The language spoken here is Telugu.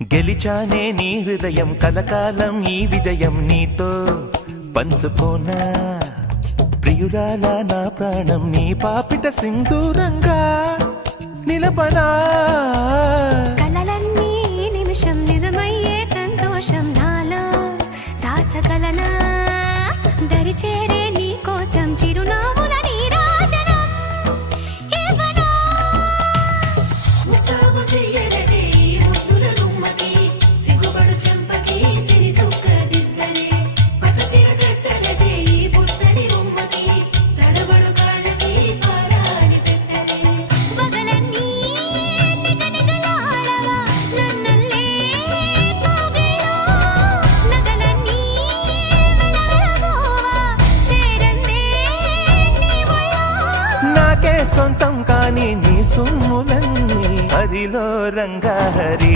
గెలిచానే నీ హృదయం కలకాలం ఈ విజయం నీతో పంచుకోనా ప్రియురాలా నా ప్రాణం నీ పాపిట సింధూరంగా నిలపనా కలలన్నీ నిమిషం నిజమయ్యే సంతోషం నాలో దాచగలనా దరిచేరే నీ కోసం చిరునవ్వుల నీరాజనం ఇవ్వనా ముస్తాబు చెయ్యలటే ఈ ముద్దుల గుమ్మకి సిగ్గుపడు చెంపకి సిరి చుక్క దిద్దలే పట్టు చీర కట్టలటే ఈ బుత్తడి బొమ్మకి తడబడు కాళ్ళకి పారాడి పెట్టలే వగలన్నీ నిగనిగలాడవా నన్నల్లే కోగిలో నగలన్నీ వెలవెలబోవా చేరందే నీ ఒళ్ళో నాకే సొంతం కాని నీ సొమ్ములన్నీ హరిలో రంగాహరి